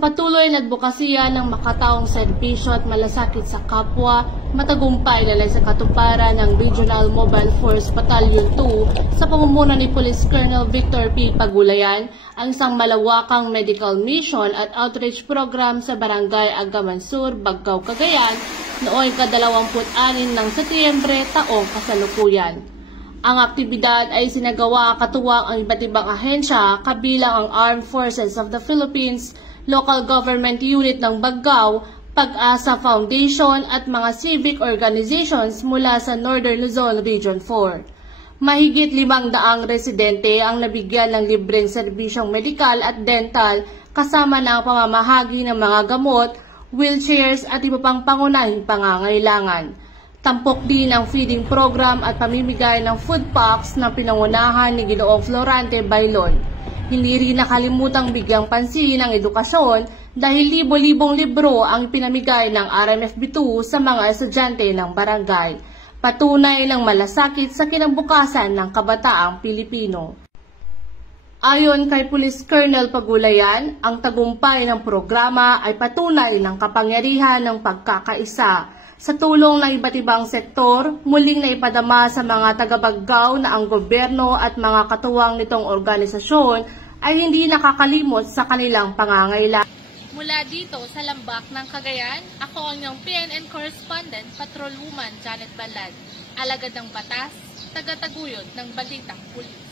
patuloy na advokasya ng makataong serbisyo at malasakit sa kapwa, matagumpay na sa katuparan ng Regional Mobile Force Battalion 2 sa pamumuno ni Police Colonel Victor P. Pagulayan ang isang malawakang medical mission at outreach program sa Barangay Agaman Sur, Bagcao, Cagayan noong ika-26 ng Setyembre taong kasalukuyan. Ang aktibidad ay sinagawa katuwang ang iba't ibang ahensya kabilang ang Armed Forces of the Philippines, Local Government Unit ng Bagcao, Pag-asa Foundation at mga civic organizations mula sa Northern Luzon Region 4. Mahigit 500 residente ang nabigyan ng libreng serbisyong medikal at dental kasama ng pamamahagi ng mga gamot, wheelchairs at iba pang pangunahing pangangailangan. Tampok din ang feeding program at pamimigay ng food packs na pinangunahan ni Ginoong Florante Bailon. Hindi rin nakalimutang bigyang pansin ang edukasyon dahil libo-libong libro ang pinamigay ng RMFB2 sa mga estudyante ng barangay. Patunay ng malasakit sa kinabukasan ng kabataang Pilipino. Ayon kay Police Colonel Pagulayan, ang tagumpay ng programa ay patunay ng kapangyarihan ng pagkakaisa. Sa tulong ng iba't ibang sektor, muling naipadama sa mga taga-Bagcao na ang gobyerno at mga katuwang nitong organisasyon ay hindi nakakalimot sa kanilang pangangailangan. Mula dito sa Lambak ng Cagayan, ako ang iyong PNN correspondent, Patrolwoman Janet Balad, alagad ng batas, taga-taguyod ng Balitang Pulis.